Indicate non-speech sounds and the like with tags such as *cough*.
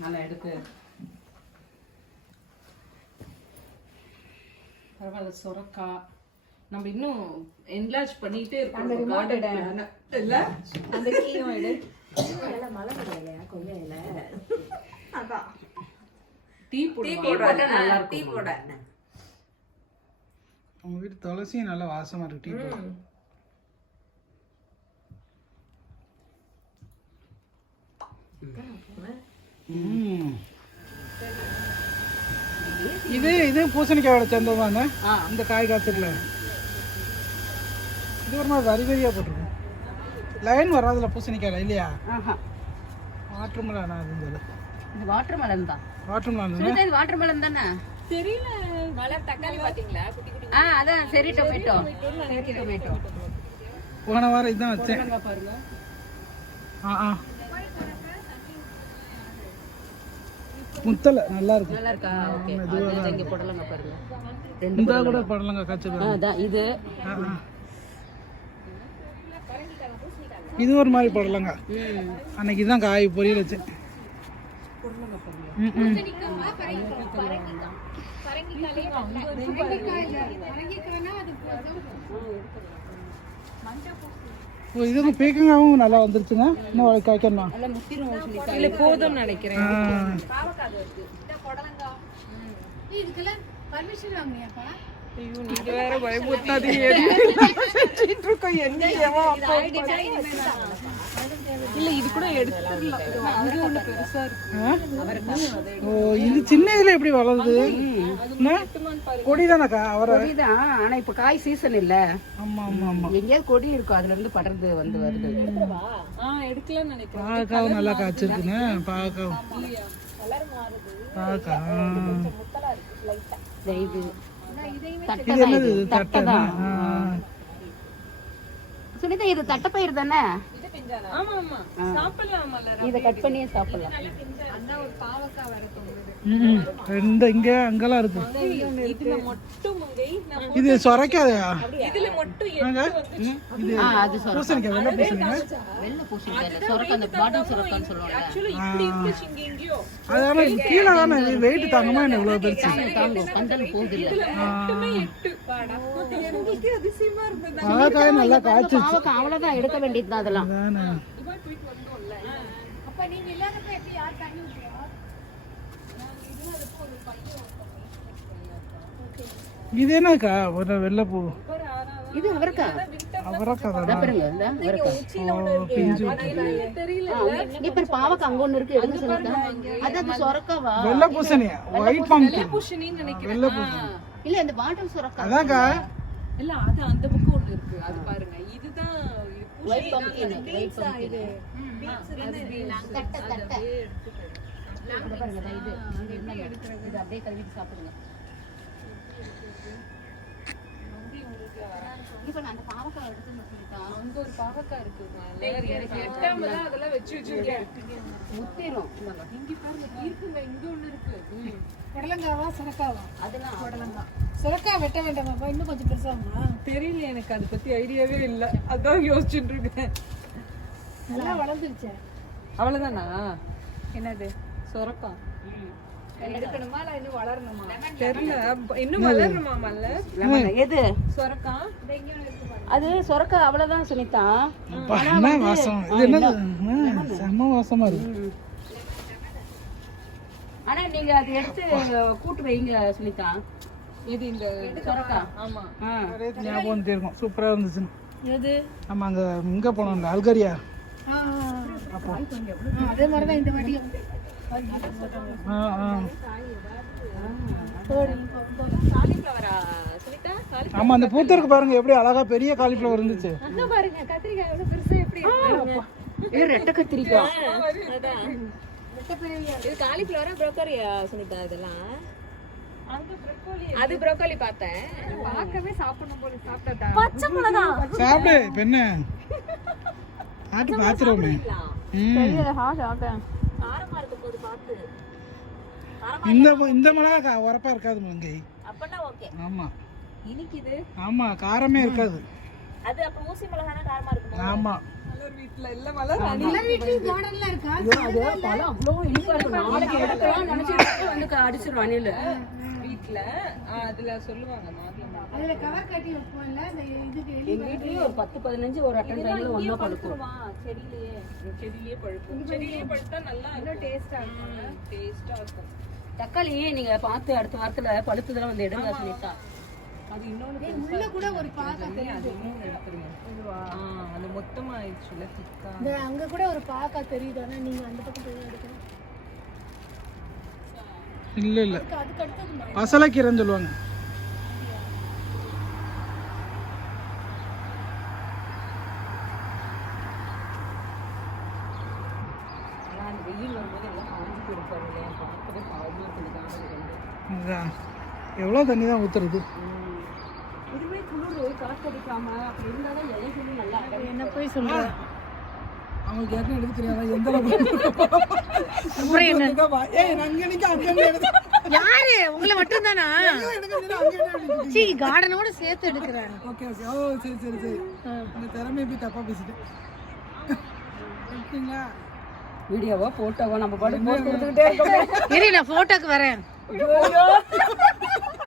நல்லா எடுத்து. பரவாயில்ல சொரக்காய் நம்ம இன்னும் என்லார்ஜ் பண்ணிட்டே இருக்கோம் garden plan. இல்ல? அந்த கீழே எடு. டீ போடுவாங்க நல்லா டீ போட உங்க வீட்டு துளசியும் நல்லா வாசமா இருக்கு டீ போட்டு. ம். இது இது பூசணிக்காயோட சேர்ந்ததாங்க ஆ. இந்த காய் காத்துக்கல இது ஒரு மாதிரி வரி வரியா போட்டிருக்கும் லைன் வராதுல பூசணிக்காயில இல்லையா? ஆஹா. வாட்டர் மெலன் அதுன்னு சொல்லு இது. வாட்டர் மெலன் தான். வாட்டர் மெலன் சுனிதா இது வாட்டர் மெலன் தானே? தெரியல. மலர் தக்காளி பாத்தீங்களா குட்டி குட்டி ஆ அதான் சரி டொமேட்டோ. சரி டொமேட்டோ. போன வாரம் இதான் வச்சேன். பாருங்க ஆ ஆ. முத்தலை நல்லா இருக்கு நல்லா இருக்கா ஓகே. அது இங்க போடலங்க பாருங்க. ரெண்டு இந்த கூட படலங்க காய்ச்சி ஆ, அதான் இது. இது. ஒரு மாதிரி படலங்க. அன்னைக்கு தான் காய் பொரியல் வச்சேன். ம், ஓ இதுவும் பீக்கங்காவும் நல்லா வந்துருச்சுங்க. இன்னும் வள- காய்க்கணும்? இல்ல போதும் நினைக்கிறேன். நீங்க வேற *laughs* என்ன ஓ இது சின்ன இதுல எப்படி வளருது? என்ன? கொடி தானக்கா அவரை? கொடிதான். ஆனா இப்ப காய் சீசன் இல்ல. ஆமா ஆமா ஆமா. எங்கேயாவது கொடி இருக்கும். அதுல இருந்து படர்ந்து வந்து வருது. ஆ எடுக்கலாம்னு நினைக்கிறேன். பாவக்காவும் நல்லா காய்ச்சிருக்குங்க பாவக்காவும் பாவக்கா இது. தட்டை இது தட்டைப்பயிர் தானே? ஆமா ஆமா. சாப்பிடலாம் மலர் இதை கட் பண்ணியே சாப்பிடலாம். ம், ம். ரெண்டு இங்க அங்கெல்லாம் இருக்கு. இதுல மட்டும் மங்கை நான் இது சொரைக்காதயா இதுல மட்டும்? இது அது சொரக்காய். பூசணிக்காய் வெள்ளை பூசணிக்காய். வெள்ளை பூசணிக்காய் இல்ல சொரக்காய் அந்த பாட்டில் சொரக்கான்னு சொல்லுவாங்க ஆக்சுவலி இப்படி இருந்துச்சு இங்க எங்கேயோ. அது ஆனா கீழே தானே வெயிட் தாங்கமா என்ன இவ்வளவு பெருசு? தாங்கும் பந்தல் போகுது இல்ல. மட்டுமே எட்டு பாடா எனக்கு அதிசயமா இருந்தது. பாவக்காய் நல்லா காய்ச்சி பாவக்காய் அவ்வளவுதான் எடுக்க வேண்டியதுதான் அதெல்லாம். இது என்னக்கா ஒரு வெள்ளை பூ. இது அவருக்கா? அவரக்காய் தானே? பாருங்க இந்த அவரைக்கா. ஓ, பிஞ்சு தெரியல. இப்ப பாவக்காய் அங்க ஒண்ணு இருக்கு. எடுக்க சொல்லிட்டா அது அது சொரக்காவா? வெள்ளை பூசணியா? ஒயிட் பம்கின் பூஷணின்னு நினைக்கிறேன். வெள்ளை பூசணி. இல்ல இந்த பாட்டில் சொரக்காய் அதான்க்கா. இல்ல அது அந்த பக்கம் ஒண்ணு இருக்கு. அது பாருங்க. இதுதான் இது ஒயிட் ஒயிட் தட்டை தட்டை பாருங்க? இது அப்படியே கழுவிட்டு சாப்பிடுங்க. இப்ப நான் அந்த பாவக்காய் எடுத்து சொல்லிட்டான் அங்க ஒரு பாவக்காய் இருக்கு. எனக்கு எட்டாம தான் அதெல்லாம் வச்சு வச்சிருக்கேன். முத்திரும் இங்க பாருங்க இருக்குங்க இங்க ஒண்ணு இருக்கு. புடலங்காவா சுரக்காவா? அதெல்லாம் புடலங்காய் சுரக்காய் வெட்ட வேண்டாமாப்பா இன்னும் கொஞ்சம் பெருசாகுமா தெரியல எனக்கு அதை பத்தி ஐடியாவே இல்ல. அதான் யோசிச்சுட்டு இருக்கேன். நல்லா வளர்ந்துருச்சே. அவ்வளவுதானா? என்னது? சொரக்கா எடுக்கணுமா இல்ல இன்னும் வளரணுமா? தெரியல. அப்ப இன்னும் வளரணுமா மல்ல? எது? சொரக்கா? அது சொரக்காய் அவ்வளவுதான் சுனிதா. என்ன வாசம்? இது என்னது? ஆ, செம்ம வாசமா இருக்கு. ஆனா நீங்க அதை எடுத்து கூட்டு வைங்க சுனிதா. இது இந்த சொரக்காய் ஆமா. ஞாபகம் இருக்கும். சூப்பரா இருந்துச்சு எது? ஆமா அங்க இங்க போனோம்ல அல்கரியா. அதே மாதிரி தான் இந்த வாட்டியும் ஆ ஆ. காலிஃப்ளவரா சுனிதா காலி ஆமா அந்த பூத்தருக்கு பாருங்க எப்படி அழகா பெரிய காலிஃப்ளவர் இருந்துச்சு. பாருங்க கத்திரிக்காய் எவ்வளவு பெருசு எப்படி இது ரெட்டை கத்திரிக்காய். அதான். இது காலிஃப்ளவரா ப்ரோக்கரியா சுனிதா இதெல்லாம்? அது ப்ரோக்கோலி பார்த்தேன். பார்க்கவே சாப்பிடணும் போல சாப்பிட்டா பச்சை மிளகா. சாப்பிடு என்ன? ஆட்டு பாத்துருவோமே. ம். இந்த இந்த மிளகா உரப்பா இருக்காது முருங்கை அப்பனா ஓகே. ஆமா. இனிக்குது. ஆமா காரமே இருக்காது. அது அப்ப ஊசி மிளகானா காரமா இருக்குமா? ஆமா. மலர் வீட்டுல இல்ல மலர் எல்லார் வீட்லயும் கார்டன்லாம் இருக்கா? அது பழம் அவ்வளோ இனிப்பா இருக்கும். நாளைக்கு எடுக்கலாம். நினைச்சிட்டு வந்து அடிச்சிடும் அணில். வீட்டுல அதுல சொல்லுவாங்க அதுல கவர் கட்டி வைப்போம்ல இந்த இதுக்கு எலி எங்க வீட்லயும் ஒரு பத்து பதினஞ்சு ஒரு அட்டன் டைம்ல ஒண்ணா படுக்கும் செடியிலேயே. பழுக்கும். செடியிலேயே பழுத்தா நல்லா இருக்கும். டேஸ்டா இருக்கும் டேஸ்டா இருக்கும். தக்காளி நீங்க பார்த்து அடுத்த வாரத்துல பழுத்துதெல்லாம் வந்து எடுங்க சொல்லிட்டா அது இன்னொன்னு ஏய், உள்ள கூட ஒரு பாக்கா தெரியுது. அது எடுத்துருங்க அது மொத்தமா ஆயிடுச்சுல திக்கா? அங்க கூட ஒரு பாக்கா தெரியுது ஆனா நீங்க அந்த பக்கம் போய் எடுக்கணும். இல்ல இல்ல. பசலைக்கீரைன்னு சொல்லுவாங்க ஆனா அந்த வெயில் வரும்போது எல்லாம் காஞ்சி போயிருப்பாரு இல்லையா பார்க்கவே பாவமா இருக்குது காரணம் அதுதான் எவ்வளோ தண்ணி தான் ஊத்துறது? இதுவே குளிர் காத்தடிக்காம அப்படி இருந்தாதான் இலைகளும் நல்லா. என்ன போய் சொல்ற அவங்களுக்கு ஏற்கனவே எடுக்க தெரியாதா? எந்த அளவுக்கு *laughs* யாரு? உங்களை மட்டும் தானா சீ கார்டனோட சேர்த்து எடுக்கிறேன் ஓகே ஓகே. ஓ சரி சரி சரி. இந்த திறமையை போய் தப்பா பேசிட்டேன். வீடியோவோ போட்டோவோ நம்ம பாட்டு போட்டு கொடுத்துக்கிட்டே இரு. நான் போட்டோக்கு வரேன்.